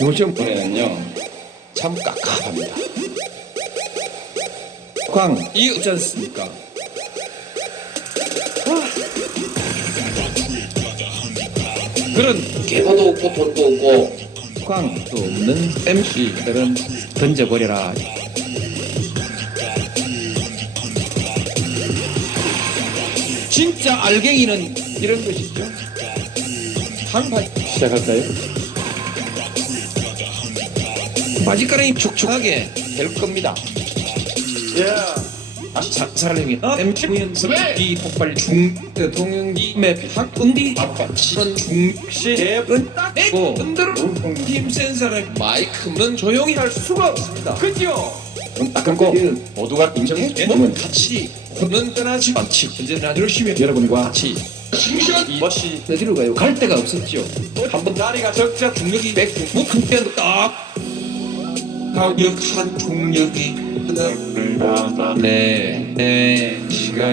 요즘 노래는요 참 깝깝합니다. 광이 없지 않습니까? 그런 개화도 없고 돈도 없고 광도 없는 MC들은 던져버려라. 진짜 알갱이는 이런 것이죠. 한판 시작할까요? 바지가랑이 촉촉하게 될 겁니다. 아, 사, 사람이 어? MC는 이 폭발 중 대통령님의 학운디 아빠 치는 중시에 은따고 흔들어 힘센 사람 마이크는 조용히 할 수가 없습니다. 그죠? 딱 끊고 모두가 인정해 주면 같이 혼은 떠나지 않지 언제나 열심히 여러분과 같이 싱싱한 이 멋이 어디로 가요? 갈 데가 없었죠. 한번 다리가 적자 중력이 무큰 때도 딱 강력한 중력이 네, 네.